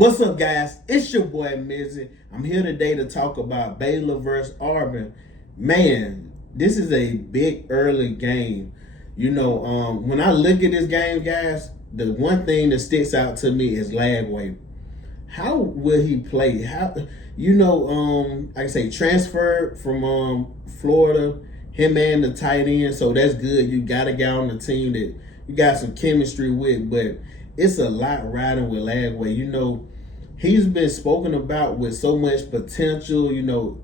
What's up, guys? It's your boy Mizzy. I'm here today to talk about Baylor versus Auburn. Man, this is a big early game. When I look at this game, guys, the one thing that sticks out to me is Lagway. How will he play? I can say transferred from Florida, him and the tight end, so that's good. You got a guy on the team that you got some chemistry with, but it's a lot riding with Lagway. He's been spoken about with so much potential.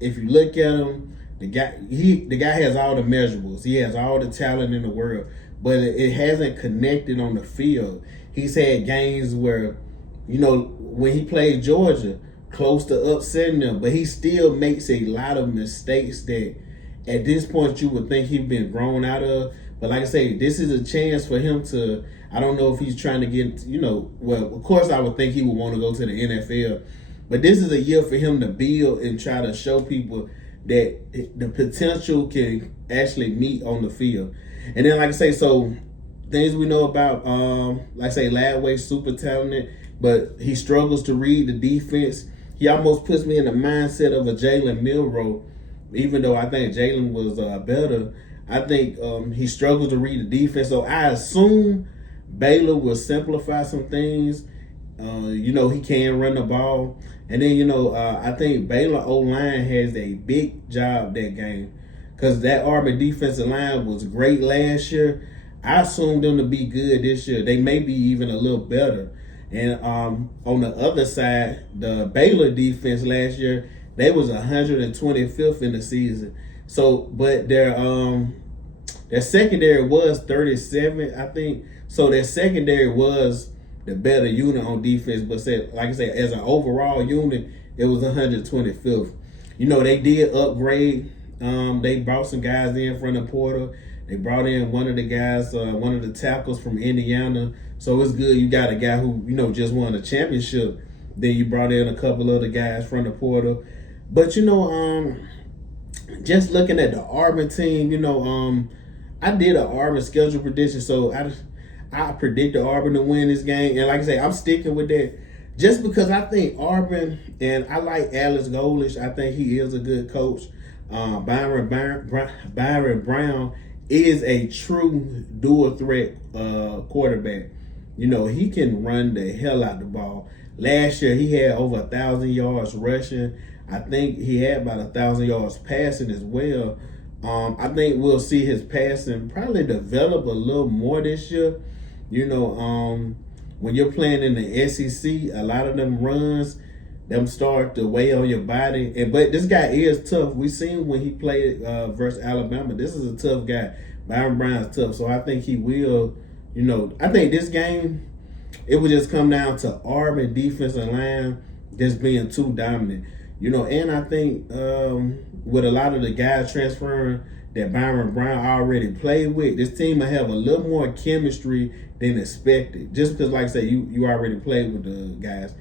If you look at him, the guy has all the measurables. He has all the talent in the world, but it hasn't connected on the field. He's had games where, when he played Georgia, close to upsetting them, but he still makes a lot of mistakes that at this point you would think he'd been grown out of. But like I say, this is a chance for him to, I don't know if he's trying to get, well, of course I would think he would want to go to the NFL, but this is a year for him to build and try to show people that the potential can actually meet on the field. And then, like I say, so things we know about, like I say, Lagway, super talented, but he struggles to read the defense. He almost puts me in the mindset of a Jalen Milroe, even though I think Jalen was better. I think he struggles to read the defense. So I assume Baylor will simplify some things. He can run the ball. And then, I think Baylor O-line has a big job that game because that Auburn defensive line was great last year. I assume them to be good this year. They may be even a little better. And on the other side, the Baylor defense last year, they was 125th in the season. So, but their secondary was 37, I think. So their secondary was the better unit on defense, but like I said, as an overall unit, it was 125th. They did upgrade. They brought some guys in from the portal. They brought in one of the guys, one of the tackles from Indiana. So it's good. You got a guy who, just won a championship. Then you brought in a couple other guys from the portal. But, just looking at the Auburn team, I did an Auburn schedule prediction. So I predicted Auburn to win this game. And like I say, I'm sticking with that just because I think Auburn, and I like Alex Golesh. I think he is a good coach. Byron Brown is a true dual threat quarterback. He can run the hell out the ball. Last year, he had over 1,000 yards rushing. I think he had about 1,000 yards passing as well. I think we'll see his passing probably develop a little more this year. When you're playing in the SEC, a lot of them runs, them start to weigh on your body. But this guy is tough. We seen when he played versus Alabama. This is a tough guy. Byron Brown's tough. So I think he will, I think this game, it would just come down to Auburn defensive line just being too dominant. And I think with a lot of the guys transferring that Byron Brown already played with, this team will have a little more chemistry than expected. Just because, like I said, you already played with the guys.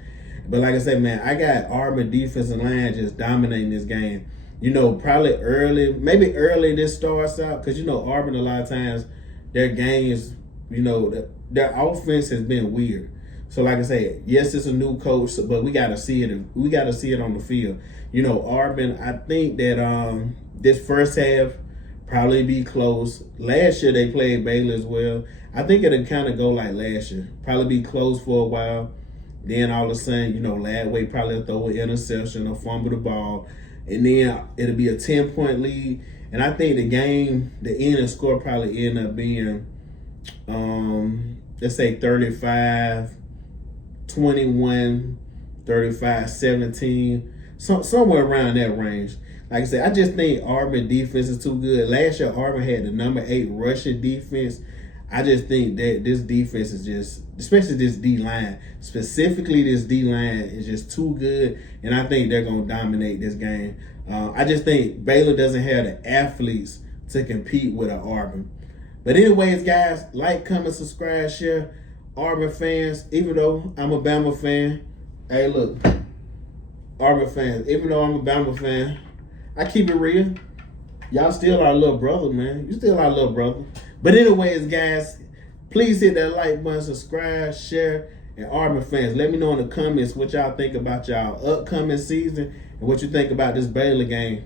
But like I said, man, I got Auburn defensive line just dominating this game. Probably maybe early this starts out because, Auburn a lot of times, their games, their offense has been weird. So like I said, yes, it's a new coach, but we got to see it. We got to see it on the field. Auburn, I think that this first half probably be close. Last year they played Baylor as well. I think it'll kind of go like last year. Probably be close for a while. Then all of a sudden, Lagway probably throw an interception or fumble the ball. And then it'll be a 10-point lead. And I think the ending score probably end up being, let's say 35-21, 35-17, somewhere around that range. Like I said, I just think Auburn defense is too good. Last year, Auburn had the number 8 rushing defense. I just think that this defense is just, especially this D-line, specifically this D-line is just too good, and I think they're going to dominate this game. I just think Baylor doesn't have the athletes to compete with an Auburn. But anyways, guys, like, comment, subscribe, share. Auburn fans, even though I'm a Bama fan, hey, look, Auburn fans, even though I'm a Bama fan, I keep it real. Y'all still our little brother, man. You still our little brother. But anyways, guys, please hit that like button, subscribe, share, And Auburn fans, let me know in the comments what y'all think about y'all upcoming season and what you think about this Baylor game.